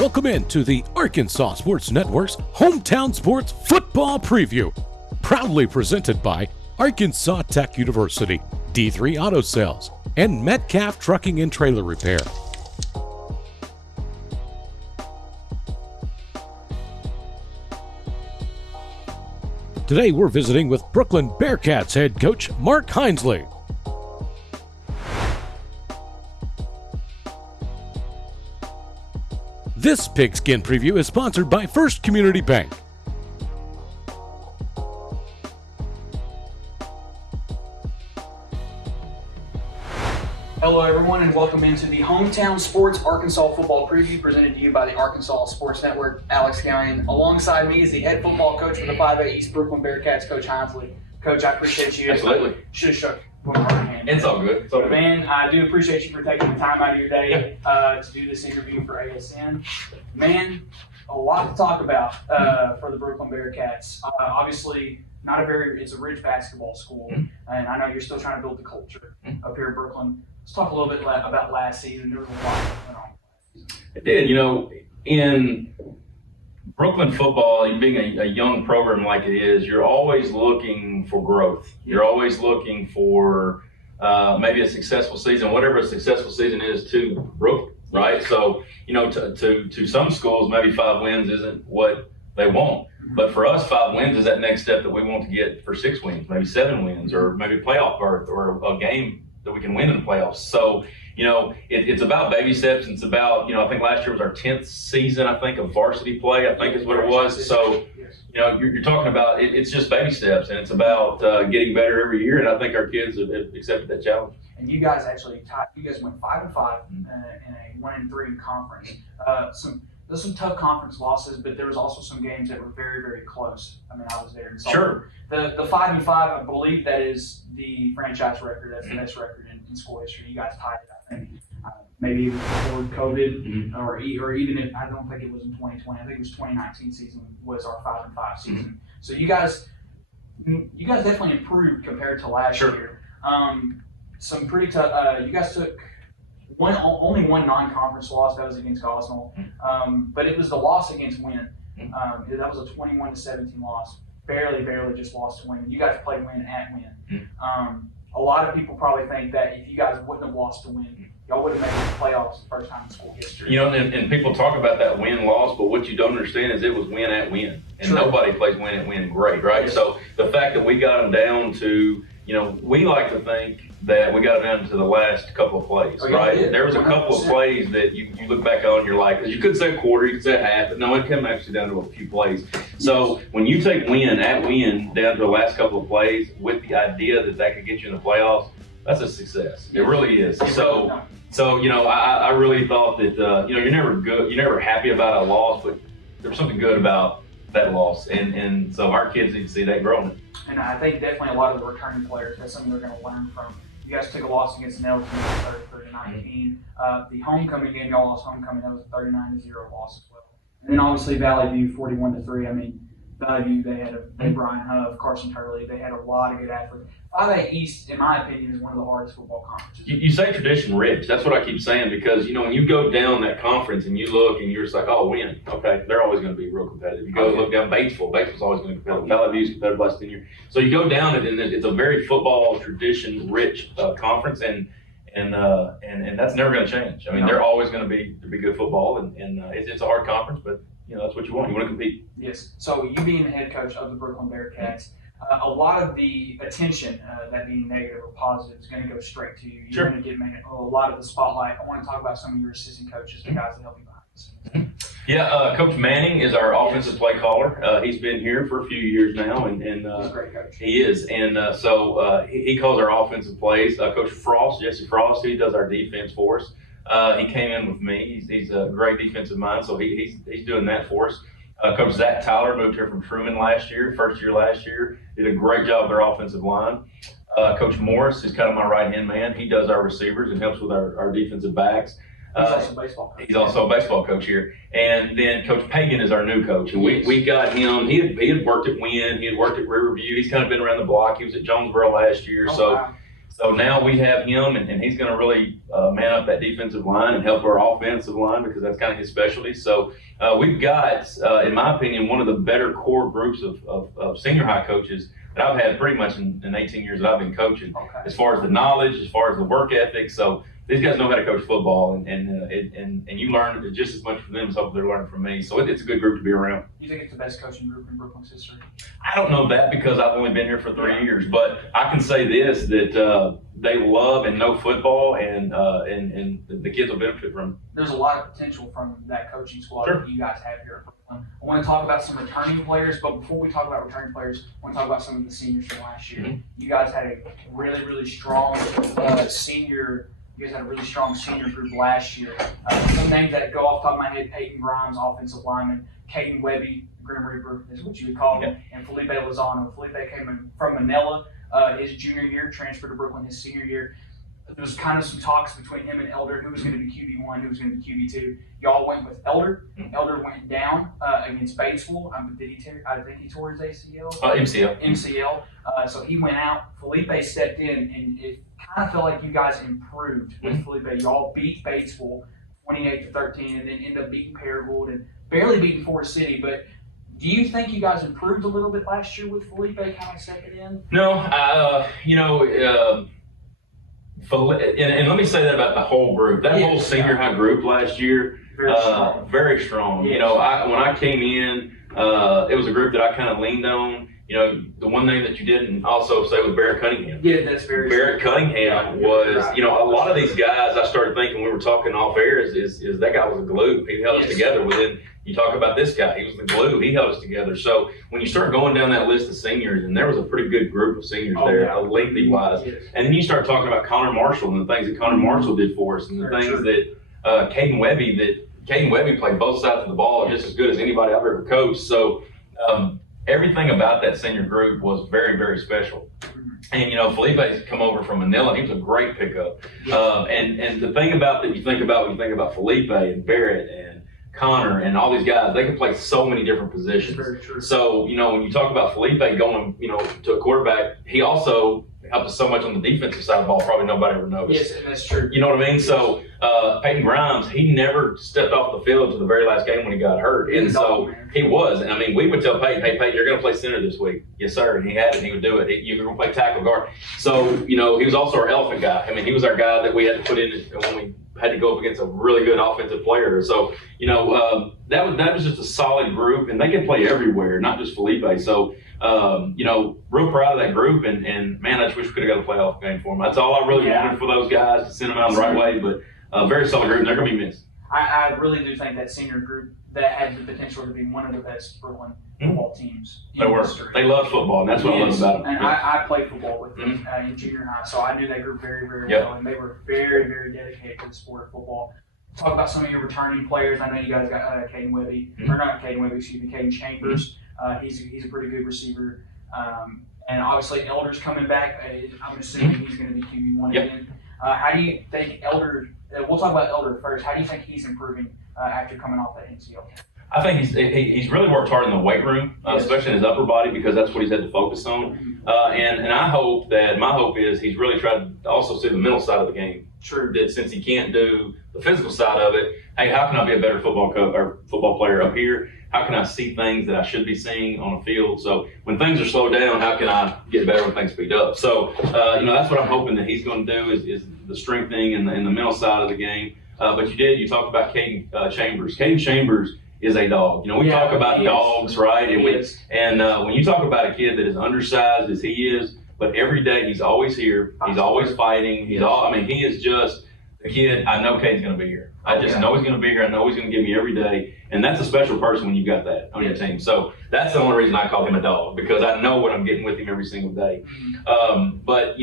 Welcome in to the Arkansas Sports Network's Hometown Sports Football Preview, proudly presented by Arkansas Tech University, D3 Auto Sales, and Metcalf Trucking and Trailer Repair. Today we're visiting with Brookland Bearcats head coach Mark Hinesley. This Pigskin Preview is sponsored by First Community Bank. Hello everyone and welcome into the Hometown Sports Arkansas Football Preview presented to you by the Arkansas Sports Network. Alex Gallion. Alongside me is the head football coach for the 5A East Brookland Bearcats, Coach Hinesley. Coach, I appreciate you. Absolutely. Should have shook my right hand. It's all good. It's all good. Man, I do appreciate you for taking the time out of your day to do this interview for ASN. Man, a lot to talk about for the Brookland Bearcats. Obviously, it's a rich basketball school, and I know you're still trying to build the culture up here in Brooklyn. Let's talk a little bit about last season. There was a lot that went on. It did. You know, in Brooklyn football, being a young program like it is, you're always looking for growth. You're always looking for maybe a successful season, whatever a successful season is to Brooklyn, right? So, you know, to some schools, maybe 5 wins isn't what they want. But for us, 5 wins is that next step that we want to get for 6 wins, maybe 7 wins, or maybe a playoff berth or a game that we can win in the playoffs. So, you know, it's about baby steps. It's about, you know, I think last year was our 10th season, I think, of varsity play, I think is what it was. So, you know, you're talking about, it's just baby steps, and it's about getting better every year. And I think our kids have accepted that challenge. And you guys actually went 5-5 in a 1-3 conference. There's some tough conference losses, but there was also some games that were very, very close. I mean, I was there. And Sure. The 5-5, I believe that is the franchise record. That's the best record in school history. You guys tied it, I think. Maybe even before COVID, or even if, I don't think it was in 2020. I think it was 2019 season was our 5-5 season. So you guys definitely improved compared to last year. Some pretty tough. You guys took only one non-conference loss. That was against Gosnell, but it was the loss against Wynn. That was a 21-17 loss. Barely just lost to Wynn. You guys played Wynn at Wynn. A lot of people probably think that if you guys wouldn't have lost to Wynn, y'all would have made the playoffs the first time in school history. You know, and people talk about that win loss, but what you don't understand is it was win at Wynn, and True. Nobody plays win at Wynn great, right? Yes. So the fact that we got them down to, you know, we like to think that we got down to the last couple of plays, right? There was a couple of plays that you look back on, you're like, you could say a quarter, you could say a half, but no, it came actually down to a few plays. So when you take Wynn at Wynn down to the last couple of plays with the idea that could get you in the playoffs, that's a success. It really is. So you know, I really thought that, you know, you're never happy about a loss, but there's something good about that loss. And so our kids need to see that growing. And I think definitely a lot of the returning players, that's something they're going to learn from. You guys took a loss against Nelson, 33-19. The homecoming game, y'all lost homecoming, that was a 39-0 loss as well. And then obviously Valley View, 41-3. I mean, Valley View, they had Brian Huff, Carson Turley. They had a lot of good athletes. 5A East, in my opinion, is one of the hardest football conferences. You say tradition rich. That's what I keep saying, because, you know, when you go down that conference and you look and you're just like, oh, Wynn, okay, they're always going to be real competitive. You go look down Batesville's always going to be competitive. Valley View's competitive last tenure. So you go down it, and it's a very football tradition rich conference, and that's never going to change. I mean, they're always going to be good football, and it's a hard conference, but you know, that's what you want. You want to compete. Yes. So you being the head coach of the Brookland Bearcats, a lot of the attention, that being negative or positive, is going to go straight to you. You're going to get a lot of the spotlight. I want to talk about some of your assistant coaches, the guys that help you behind the scenes. Yeah, Coach Manning is our offensive play caller. He's been here for a few years now, and he's a great coach. He is, and so he calls our offensive plays. Coach Frost, Jesse Frost, he does our defense for us. He came in with me. He's a great defensive mind, so he's doing that for us. Coach Zach Tyler moved here from Truman first year last year. Did a great job with our offensive line. Coach Morris is kind of my right-hand man. He does our receivers and helps with our defensive backs. He's also a baseball coach. He's also a baseball coach here. And then Coach Pagan is our new coach. And we got him. He had worked at Wynn. He had worked at Riverview. He's kind of been around the block. He was at Jonesboro last year. So So now we have him, and he's going to really man up that defensive line and help our offensive line because that's kind of his specialty. So we've got, in my opinion, one of the better core groups of senior high coaches that I've had pretty much in 18 years that I've been coaching, as far as the knowledge, as far as the work ethic. So these guys know how to coach football, and you learn just as much from them as hopefully they're learning from me. So it's a good group to be around. You think it's the best coaching group in Brookland's history? I don't know that because I've only been here for 3 years, but I can say this, that they love and know football, and the kids will benefit from it. There's a lot of potential from that coaching squad that you guys have here at Brookland. I want to talk about some returning players, but before we talk about returning players, I want to talk about some of the seniors from last year. You guys had a really, really strong senior. You guys had a really strong senior group last year. Some names that go off the top of my head: Peyton Grimes, offensive lineman; Caden Webby, Grim Reaper is what you would call him; and Felipe Lozano. Felipe came from Manila his junior year, transferred to Brookland his senior year. There was kind of some talks between him and Elder, who was going to be QB1, who was going to be QB2. Y'all went with Elder. Elder went down against Batesville. I think he tore his ACL. MCL. So he went out. Felipe stepped in, and it kind of felt like you guys improved with Felipe. Y'all beat Batesville 28-13, and then ended up beating Paragould and barely beating Forest City. But do you think you guys improved a little bit last year with Felipe kind of stepping in? No, and let me say that about the whole group. That whole senior high group last year, very strong. Yes. When I came in, it was a group that I kind of leaned on. The one thing that you didn't also say was Barrett Cunningham. Yeah, that's very Barrett true. Cunningham was, a lot of these guys, I started thinking, we were talking off air, is that guy was a glue. He held us together. Within, you talk about this guy, he was the glue. He held us together. So when you start going down that list of seniors, and there was a pretty good group of seniors there, lengthy-wise, and then you start talking about Connor Marshall and the things that Connor Marshall did for us, and the things that Caden Webby played both sides of the ball just as good as anybody I've ever coached. So everything about that senior group was very, very special. And Felipe's come over from Manila. He was a great pickup. And the thing about that you think about when you think about Felipe and Barrett and Connor and all these guys, they can play so many different positions. Very true. So when you talk about Felipe going to a quarterback, he also helped us so much on the defensive side of the ball. Probably nobody ever noticed. Yes, that's true. You know what I mean? So Peyton Grimes, he never stepped off the field to the very last game when he got hurt. And so he was. And I mean, we would tell Peyton, hey, Peyton, you're going to play center this week. Yes, sir. And he had it, and he would do it. You're going to play tackle guard. So, he was also our elephant guy. I mean, he was our guy that we had to put in when we had to go up against a really good offensive player. So, that was just a solid group, and they can play everywhere, not just Felipe. So, real proud of that group, and man, I just wish we could have got a playoff game for them. That's all I really wanted for those guys, to send them out the right way, but very solid group, and they're going to be missed. I really do think that senior group that had the potential to be one of the best Brookland football teams in history. They love football, and that's what I love about them. And I played football with them in junior high, so I knew that group very, very well, and they were very, very dedicated to the sport of football. Talk about some of your returning players. I know you guys got Caden Webby, or not Caden Webby, excuse me, Caden Chambers. He's a pretty good receiver. And obviously Elder's coming back. I'm assuming he's going to be QB1 again. How do you think Elder, we'll talk about Elder first. How do you think he's improving after coming off that MCL? I think he's really worked hard in the weight room, especially in his upper body, because that's what he's had to focus on. And my hope is he's really tried to also see the mental side of the game. True. That since he can't do the physical side of it, hey, how can I be a better football player up here? How can I see things that I should be seeing on the field? So when things are slowed down, how can I get better when things speed up? So that's what I'm hoping that he's going to do is the strengthening and the mental side of the game. But you talked about Caden Chambers. Caden Chambers is a dog. We talk about dogs, right? And when you talk about a kid that is undersized as he is, but every day he's always here. He's always fighting. He is just a kid. I know Caden's going to be here. I just know he's going to be here. I know he's going to give me every day. And that's a special person when you've got that on your team. So that's the only reason I call him a dog, because I know what I'm getting with him every single day. But,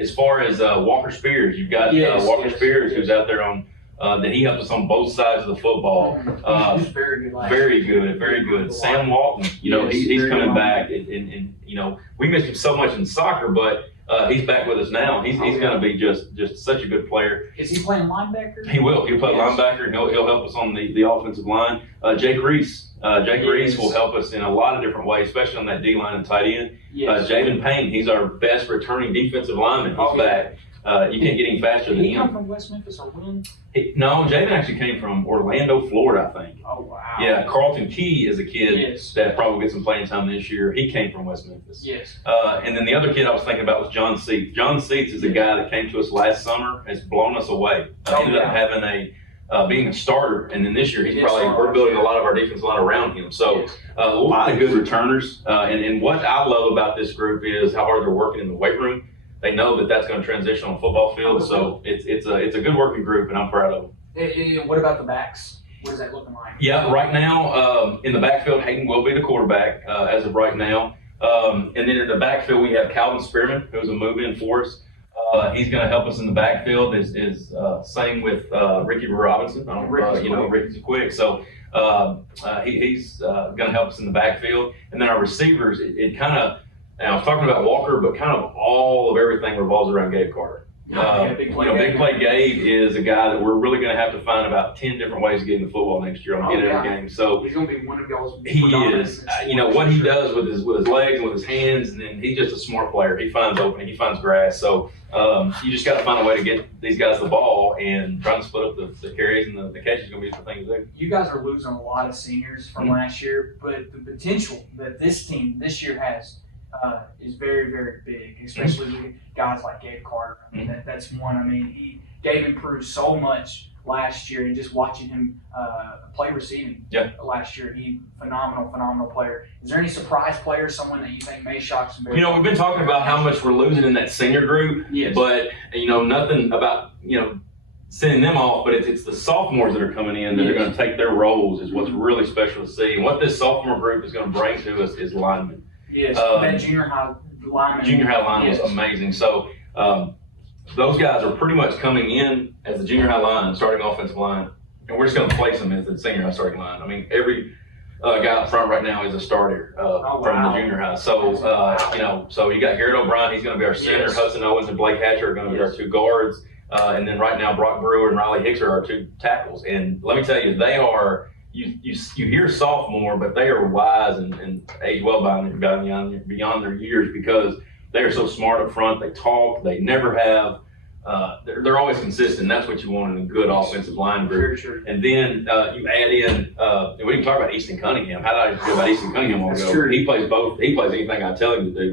as far as Walker Spears, you've got Walker Spears who's out there on that he helps us on both sides of the football. He's very good. Very good. Sam Walton, he's coming back. And we missed him so much in soccer, but He's back with us now. He's going to be just such a good player. Is he playing linebacker? He will. He'll play linebacker. He'll help us on the offensive line. Jake Reese. Reese will help us in a lot of different ways, especially on that D line and tight end. Yes. Jaden Payne. He's our best returning defensive lineman. He's back. You can't get any faster than him. Did he come from West Memphis or Wynn? No, Jaden actually came from Orlando, Florida, I think. Oh, wow. Yeah, Carlton Key is a kid that probably gets some playing time this year. He came from West Memphis. Yes. And then the other kid I was thinking about was John Seats. John Seats is a guy that came to us last summer, has blown us away. Ended up having being a starter, and then this year we're building a lot of our defensive line around him. So a lot of good returners. And what I love about this group is how hard they're working in the weight room. They know that that's going to transition on the football field, so it's a good working group, and I'm proud of them. What about the backs? What is that looking like? Yeah, right now in the backfield, Hayden will be the quarterback as of right now. And then in the backfield, we have Calvin Spearman, who's a move-in for us. He's going to help us in the backfield. Is same with Ricky Robinson. I don't know, Ricky's quick, so he's going to help us in the backfield. And then our receivers, it kind of. And I was talking about Walker, but kind of all of everything revolves around Gabe Carter. Big Play Gabe is a guy that we're really going to have to find about 10 different ways to get in the football next year on getting in the game. So he's going to be one of y'all's. He is. What he does with his legs and with his hands, and then he's just a smart player. He finds opening, he finds grass. So you just got to find a way to get these guys the ball, and trying to split up the carries and the catches is going to be the thing to do. You guys are losing a lot of seniors from last year, but the potential that this team this year has is very, very big, especially with guys like Gabe Carter. I mean, that's one. I mean, Gabe improved so much last year, and just watching him play receiving last year, phenomenal player. Is there any surprise player, someone that you think may shock some? We've been talking about how much we're losing in that senior group, but nothing about sending them off, but it's the sophomores that are coming in that are going to take their roles is what's really special to see. And what this sophomore group is going to bring to us is linemen. Yes, that junior high lineman. Junior high line was amazing. So those guys are pretty much coming in as the junior high line, starting offensive line, and we're just going to place them as the senior high starting line. I mean, every guy up front right now is a starter from the junior high. So so you got Garrett O'Brien. He's going to be our center. Hudson Owens and Blake Hatcher are going to be our two guards. And then right now, Brock Brewer and Riley Hicks are our two tackles. And let me tell you, they are. You hear sophomore, but they are wise and age well beyond their years because they are so smart up front. They talk. They never have. They're always consistent. That's what you want in a good offensive line group. Sure. And then you add in. We didn't talk about Easton Cunningham. How did I forget about Easton Cunningham a while ago? True. He plays both. He plays anything I tell him to do.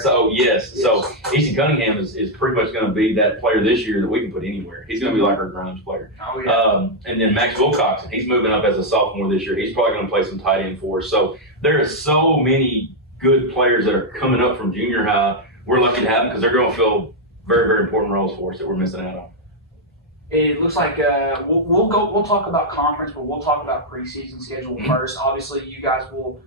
So Easton Cunningham is pretty much going to be that player this year that we can put anywhere. He's going to be like our Grimes player. And then Max Wilcoxon, he's moving up as a sophomore this year. He's probably going to play some tight end for us. So there are so many good players that are coming up from junior high. We're lucky to have them because they're going to fill very, very important roles for us that we're missing out on. It looks like we'll talk about conference, but we'll talk about preseason schedule first. Obviously, you guys will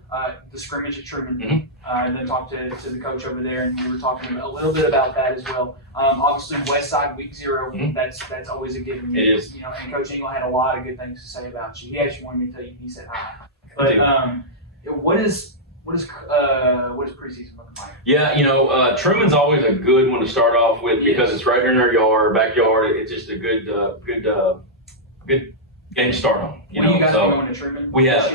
the scrimmage at Truman, and then talk to the coach over there, and we were talking a little bit about that as well. Obviously, West Side Week 0, that's always a given. It is. And Coach Engel had a lot of good things to say about you. He actually wanted me to tell you. He said hi. But what is preseason looking like? Yeah, Truman's always a good one to start off with because it's right here in our backyard. It's just a good game to start on. You guys going to Truman? We have,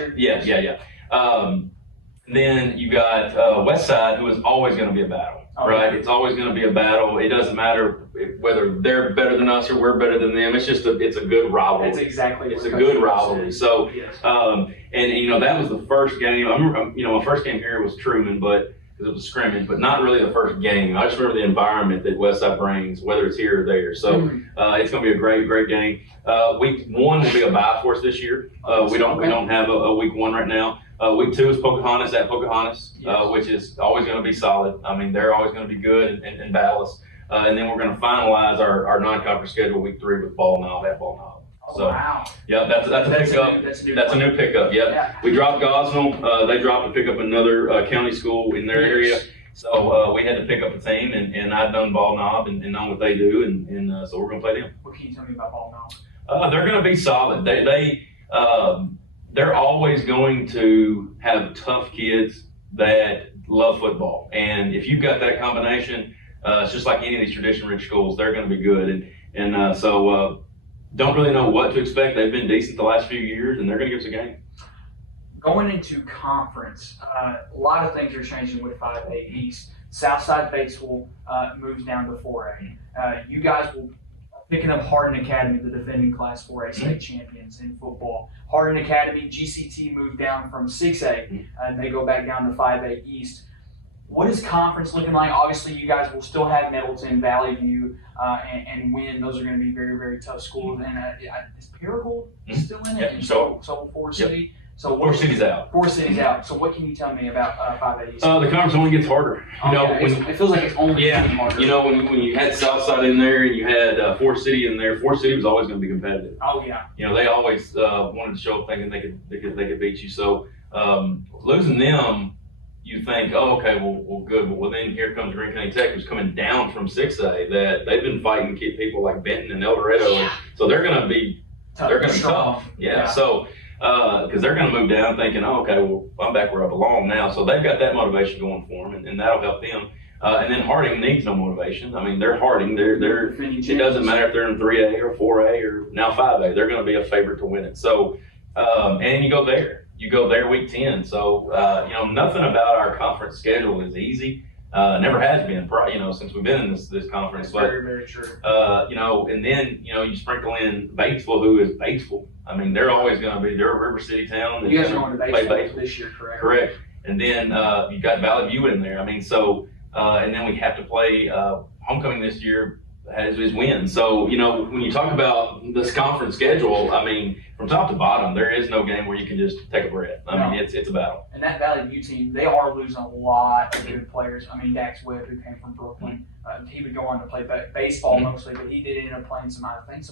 then you got West Side, who is always going to be a battle, right? It's always going to be a battle. It doesn't matter whether they're better than us or we're better than them. It's just it's a good rivalry. It's a good rivalry. So, and that was the first game. I remember, my first game here was Truman, but because it was a scrimmage, but not really the first game. I just remember the environment that Westside brings, whether it's here or there. So it's going to be a great, great game. Week 1 will be a bye for us this year. We don't have a week 1 right now. Week 2 is Pocahontas at Pocahontas, which is always going to be solid. I mean, they're always going to be good and balanced. And then we're going to finalize our non-conference schedule week 3 with Ball Knob at Ball Knob. Yeah, that's a pickup. That's a new pickup. Yeah. We dropped Gosnell. They dropped to pick up another county school in their area. So we had to pick up a team, and I've known Ball Knob and known what they do, and so we're going to play them. What can you tell me about Ball Knob? They're going to be solid. They're always going to have tough kids that love football. And if you've got that combination, it's just like any of these tradition-rich schools, they're going to be good. So don't really know what to expect. They've been decent the last few years, and they're going to give us a game. Going into conference, a lot of things are changing with 5A East. Southside Batesville moves down to 4A. You guys will picking up Hardin Academy, the defending Class 4A state champions in football. Hardin Academy, GCT moved down from 6A, and they go back down to 5A East. What is conference looking like? Obviously, you guys will still have Nettleton, Valley View, and Wynn. Those are going to be very, very tough schools. And is Paragould still in it? Yep. And so Forest City. Yep. So Four cities out. 4 cities out. So what can you tell me about 5A East? The conference only gets harder. It feels like it's only getting harder. You know, when you had Southside in there and you had Forest City in there, Forest City was always going to be competitive. Oh yeah. You know, they always wanted to show up thinking they could beat you. So losing them, you think, oh, okay, well, good. Well, then here comes Green County Tech, who's coming down from 6A. That they've been fighting to keep people like Benton and El Dorado. Yeah. So they're going to be tough. Yeah. So. Because they're going to move down thinking, oh, okay, well, I'm back where I belong now. So they've got that motivation going for them, and that'll help them. And then Harding needs no motivation. I mean, they're Harding. It doesn't matter if they're in 3A or 4A or now 5A. They're going to be a favorite to win it. So, and you go there. You go there week 10. So, nothing about our conference schedule is easy. Never has been, since we've been in this conference. That's very, very true. And then, you sprinkle in Batesville, who is Batesville. I mean, they're always going to be, they're a River City town. You guys are going to Batesville this year, correct? Correct. And then you got Valley View in there. I mean, so, and then we have to play homecoming this year is Wynn. So, when you talk about this conference schedule, I mean, from top to bottom, there is no game where you can just take a breath. I mean, it's a battle. And that Valley View team, they are losing a lot of good players. I mean, Dax Webb, who came from Brooklyn, he would go on to play baseball mostly, but he did end up playing some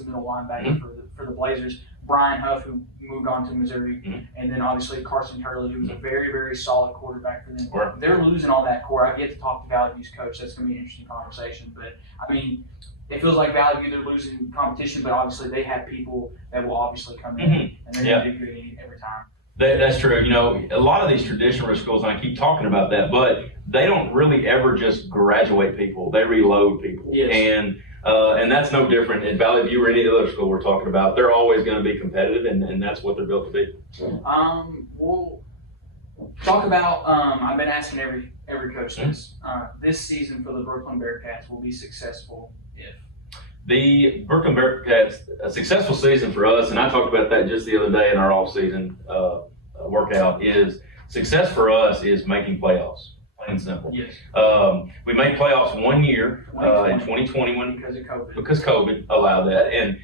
middle linebacker for the Blazers. Brian Huff, who moved on to Missouri, and then obviously Carson Turley, who was a very, very solid quarterback for them. Right. They're losing all that core. I've yet to talk to Valley View's coach. That's going to be an interesting conversation. But, I mean, it feels like Valley View, they're losing competition, but obviously they have people that will obviously come in, and they're going to do good every time. That's true. A lot of these traditional schools, and I keep talking about that, but they don't really ever just graduate people. They reload people. Yes. And that's no different in Valley View or any other school we're talking about. They're always going to be competitive, and that's what they're built to be. We'll talk about, I've been asking every coach this. This season for the Brookland Bearcats will be successful if? The Brookland Bearcats, a successful season for us, and I talked about that just the other day in our off-season workout, is success for us is making playoffs. Plain and simple. Yes. We made playoffs 1 year in 2020 because COVID allowed that,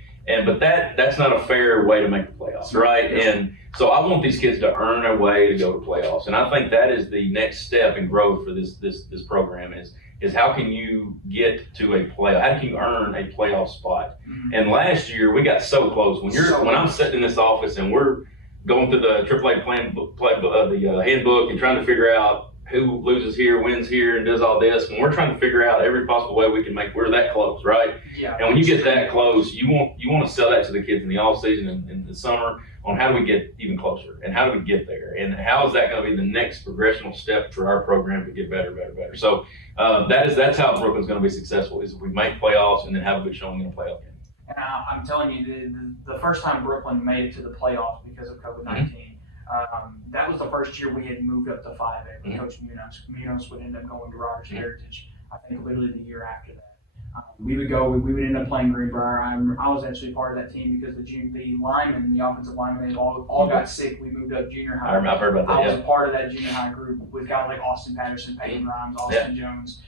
but that's not a fair way to make the playoffs, right? And so I want these kids to earn their way to go to playoffs, and I think that is the next step in growth for this program is how can you get to a playoff? How can you earn a playoff spot? Mm-hmm. And last year we got so close. When I'm sitting in this office and we're going through the AAA the handbook and trying to figure out who loses here, wins here, and does all this. When we're trying to figure out every possible way we can we're that close, right? Yeah. And when you get that close, you want to sell that to the kids in the off season and in the summer on how do we get even closer and how do we get there and how is that going to be the next progressional step for our program to get better. So that's how Brookland's going to be successful is if we make playoffs and then have a good showing in a playoff game. And I'm telling you, the first time Brookland made it to the playoffs because of COVID-19. That was the first year we had moved up to 5A with Coach Munoz. Munoz would end up going to Rogers Heritage, I think literally the year after that. We would end up playing Greenbrier. I was actually part of that team because the linemen, the offensive linemen, they all got sick. We moved up junior high. I've heard about that. I was a part of that junior high group with guys like Austin Patterson, Peyton Rhymes, Austin Jones.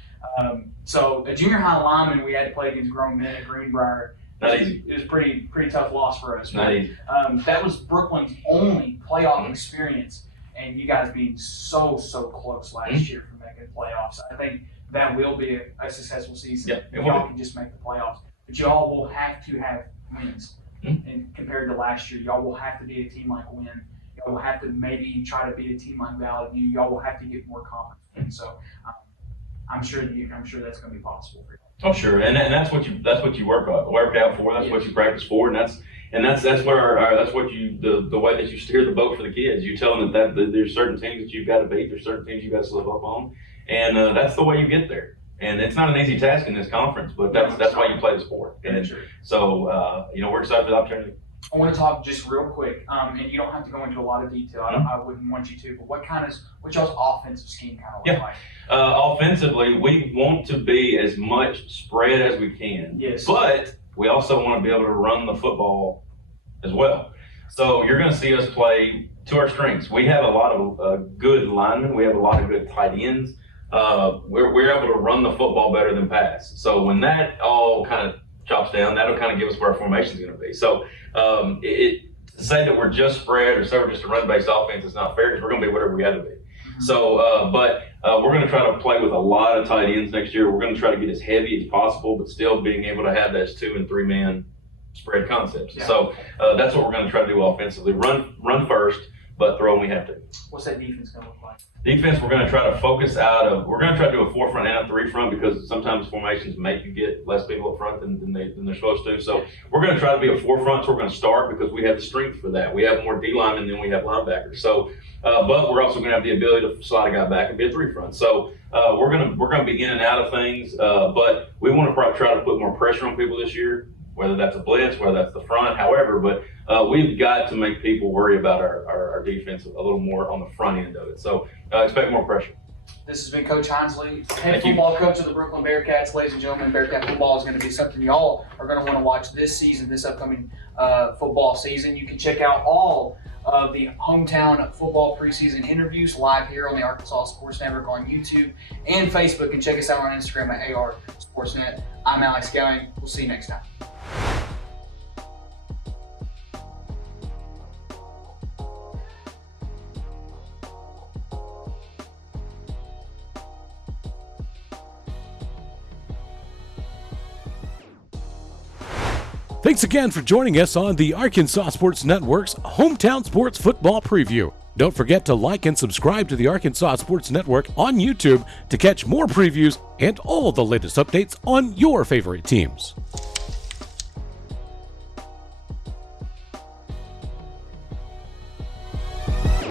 So a junior high lineman we had to play against grown men at Greenbrier. Not easy. It was pretty tough loss for us. Not easy. That was Brookland's only playoff experience, and you guys being so close last year for making playoffs. I think that will be a successful season. Yeah, y'all can just make the playoffs, but y'all will have to have wins. And compared to last year, y'all will have to be a team like Wynn. Y'all will have to maybe try to be a team like Valley View. Y'all will have to get more confidence. So I'm sure that's going to be possible for you. Oh, sure, and that's what you work out for. That's what you practice for, and And that's where that's what the way that you steer the boat for the kids. You tell them that there's certain teams that you've got to beat, there's certain teams you've got to slip up on, and that's the way you get there. And it's not an easy task in this conference, but that's why you play the sport. And so, we're excited for the opportunity. I want to talk just real quick, and you don't have to go into a lot of detail. I wouldn't want you to, but what y'all's offensive scheme kind of look like? Offensively, we want to be as much spread as we can. Yes. But we also want to be able to run the football as well. So you're going to see us play to our strengths. We have a lot of good linemen. We have a lot of good tight ends. We're able to run the football better than pass. So when that all kind of chops down, that'll kind of give us where our formation is going to be. So to say that we're just spread or say we're just a run-based offense is not fair because we're going to be whatever we got to be. Mm-hmm. So, but we're going to try to play with a lot of tight ends next year. We're going to try to get as heavy as possible, but still being able to have those 2 and 3 man spread concepts. Yeah. So that's what we're going to try to do offensively. Run first, but throw when we have to. What's that defense going to look like? Defense, we're going to try to focus we're going to try to do a 4 front and a 3 front because sometimes formations make you get less people up front than they're supposed to. So we're going to try to be a 4 front, so we're going to start because we have the strength for that. We have more D linemen than we have linebackers. So, but we're also going to have the ability to slide a guy back and be a 3 front. So we're going to be in and out of things, but we want to try to put more pressure on people this year, whether that's a blitz, whether that's the front, however, but we've got to make people worry about our defense a little more on the front end of it. So expect more pressure. This has been Coach Hinsley, head football coach of the Brookland Bearcats. Ladies and gentlemen, Bearcat football is going to be something y'all are going to want to watch this season, this upcoming football season. You can check out all of the hometown football preseason interviews live here on the Arkansas Sports Network on YouTube and Facebook, and check us out on Instagram at AR Sportsnet. I'm Alex Gowing. We'll see you next time. Thanks again for joining us on the Arkansas Sports Network's Hometown Sports Football Preview. Don't forget to like and subscribe to the Arkansas Sports Network on YouTube to catch more previews and all the latest updates on your favorite teams.